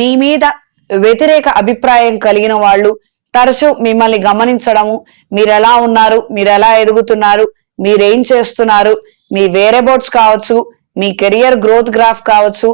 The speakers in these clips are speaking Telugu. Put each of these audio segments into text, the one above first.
మీ మీద వ్యతిరేక అభిప్రాయం కలిగిన వాళ్ళు తరచూ మిమ్మల్ని గమనించడము. మీరు ఎలా ఉన్నారు? మీరు ఎలా ఎదుగుతున్నారు? మీరేం చేస్తున్నారు? మీ వేరేబోట్స్ కావచ్చు మీ కెరియర్ గ్రోత్ గ్రాఫ్ కావచ్చు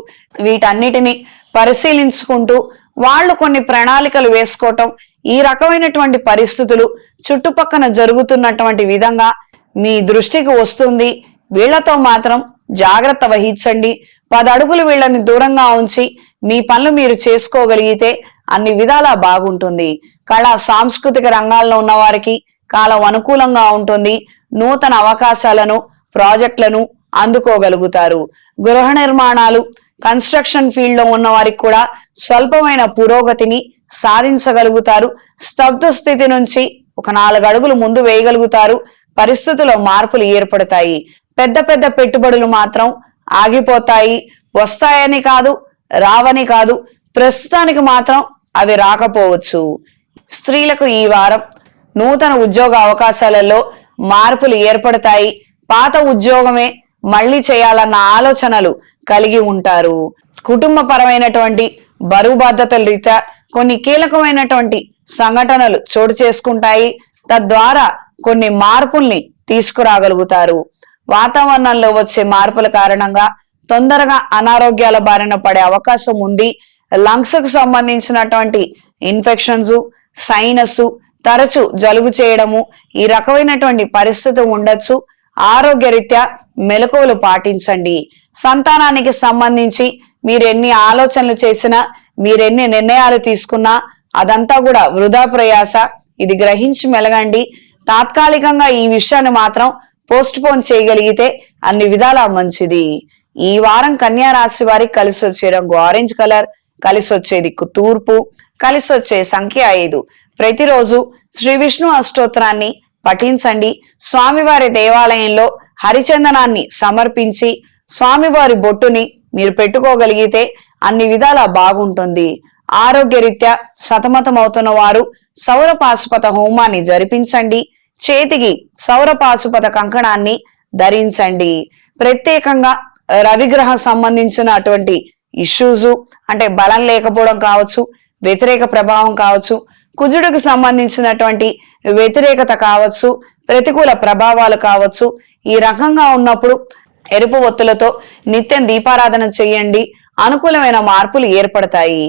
వీటన్నిటిని పరిశీలించుకుంటూ వాళ్ళు కొన్ని ప్రణాళికలు వేసుకోవటం ఈ రకమైనటువంటి పరిస్థితులు చుట్టుపక్కన జరుగుతున్నటువంటి విధంగా మీ దృష్టికి వస్తుంది. వీళ్ళతో మాత్రం జాగ్రత్త వహించండి. పది అడుగులు వీళ్ళని దూరంగా ఉంచి మీ పనులు మీరు చేసుకోగలిగితే అన్ని విధాలా బాగుంటుంది. కళా సాంస్కృతిక రంగాల్లో ఉన్న వారికి కాలం అనుకూలంగా ఉంటుంది. నూతన అవకాశాలను ప్రాజెక్టులను అందుకోగలుగుతారు. గృహ నిర్మాణాలు కన్స్ట్రక్షన్ ఫీల్డ్లో ఉన్న వారికి కూడా స్వల్పమైన పురోగతిని సాధించగలుగుతారు. స్తబ్ద స్థితి నుంచి ఒక నాలుగు అడుగులు ముందు వేయగలుగుతారు. పరిస్థితుల్లో మార్పులు ఏర్పడతాయి. పెద్ద పెద్ద పెట్టుబడులు మాత్రం ఆగిపోతాయి. వస్తాయని కాదు రావని కాదు ప్రస్తుతానికి మాత్రం అవి రాకపోవచ్చు. స్త్రీలకు ఈ వారం నూతన ఉద్యోగ అవకాశాలలో మార్పులు ఏర్పడతాయి. పాత ఉద్యోగమే మళ్ళీ చేయాలన్న ఆలోచనలు కలిగి ఉంటారు. కుటుంబ పరమైనటువంటి బరువు బాధ్యతల రీత్యా కొన్ని కీలకమైనటువంటి సంఘటనలు చోటు చేసుకుంటాయి. తద్వారా కొన్ని మార్పుల్ని తీసుకురాగలుగుతారు. వాతావరణంలో వచ్చే మార్పుల కారణంగా తొందరగా అనారోగ్యాల బారిన పడే అవకాశం ఉంది. లంగ్స్కు సంబంధించినటువంటి ఇన్ఫెక్షన్స్ సైనస్ తరచు జలుబు చేయడము ఈ రకమైనటువంటి పరిస్థితి ఉండొచ్చు. ఆరోగ్యరీత్యా మెలకువలు పాటించండి. సంతానానికి సంబంధించి మీరు ఎన్ని ఆలోచనలు చేసినా మీరెన్ని నిర్ణయాలు తీసుకున్నా అదంతా కూడా వృధా ప్రయాస. ఇది గ్రహించి మెలగండి. తాత్కాలికంగా ఈ విషయాన్ని మాత్రం పోస్ట్ పోన్ చేయగలిగితే అన్ని విధాలా మంచిది. ఈ వారం కన్యా రాశి వారికి కలిసి వచ్చే రంగు ఆరెంజ్ కలర్ కలిసి వచ్చే దిక్కు తూర్పు కలిసి వచ్చే సంఖ్య ఐదు. ప్రతిరోజు శ్రీ విష్ణు అష్టోత్తరాన్ని పఠించండి. స్వామివారి దేవాలయంలో హరిచందనాన్ని సమర్పించి స్వామివారి బొట్టుని మీరు పెట్టుకోగలిగితే అన్ని విధాలా బాగుంటుంది. ఆరోగ్యరీత్యా సతమతమవుతున్న వారు సౌర పాశుపత హోమాన్ని జరిపించండి. చేతికి సౌర పాశుపత కంకణాన్ని ధరించండి. ప్రత్యేకంగా రవిగ్రహ సంబంధించిన అటువంటి ఇష్యూస్ అంటే బలం లేకపోవడం కావచ్చు వ్యతిరేక ప్రభావం కావచ్చు కుజుడికి సంబంధించినటువంటి వ్యతిరేకత కావచ్చు ప్రతికూల ప్రభావాలు కావచ్చు ఈ రకంగా ఉన్నప్పుడు ఎరుపు ఒత్తులతో నిత్యం దీపారాధన చేయండి అనుకూలమైన మార్పులు ఏర్పడతాయి.